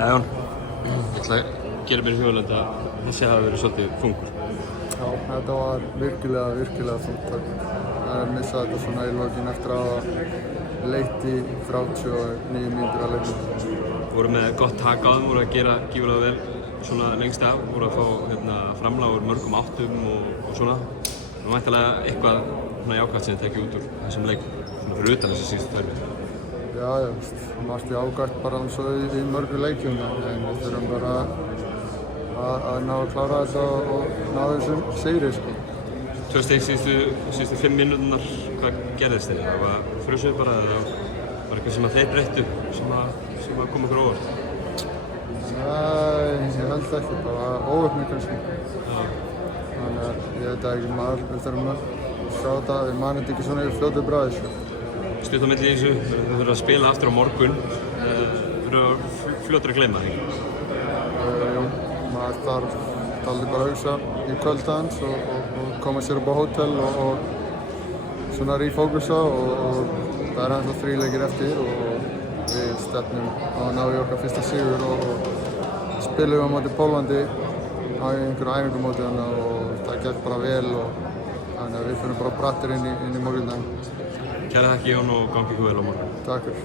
Jón, ég ætla að gera mér í hugarlund að þessi hafi verið svolítið þungur. Já, þetta var virkilega þungt. Að missa þetta svona í lokin eftir að hafa leitt í 39 mínútur að leiknum. Voru með gott tak á þeim, voru að gera gífurlega vel svona lengst af, voru að fá framlag úr mörgum áttum og svona. Og væntanlega eitthvað svona jákvæmt sem þið tekið út úr þessum leik, svona fyrir utan þessi síðustu tvær mínútur. Já, margt jákvæmt bara eins og í mörgum leikjum, en við þurfum bara að ná að klára þetta og ná þessum sigri, sko. 2 stig síðustu 5 mínúturnar, hvað gerðist þeir? Það var frusuð bara, eða var eitthvað sem að þeir breyttu sem að koma okkur óvart? Nei, ég held ekki, bara óöfni kannski. Já. Þannig að ég veit ekki, við þurfum að sjá þetta, við manum þetta ekki svona í fljótu bragði, sko. Stutt á milli í þessu, þau þurfa að spila aftur á morgun. Þau þurfa fljótur að gleyma það, ekki? Jú, maður þarf dálítið bara að hugsa í kvöldans og koma sér upp á hótel og svona refókusa og það er ennþá 3 leikir eftir og við stefnum á að ná í okkar fyrsta sigur og spilum á móti Pólandi á einhverju æfingamóti og það gekk bara vel og þannig að við fyrir bara brattir inn í morgundaginn. Kæra þakki Jón og gangi ykkur vel á morgun. Takk fyrir.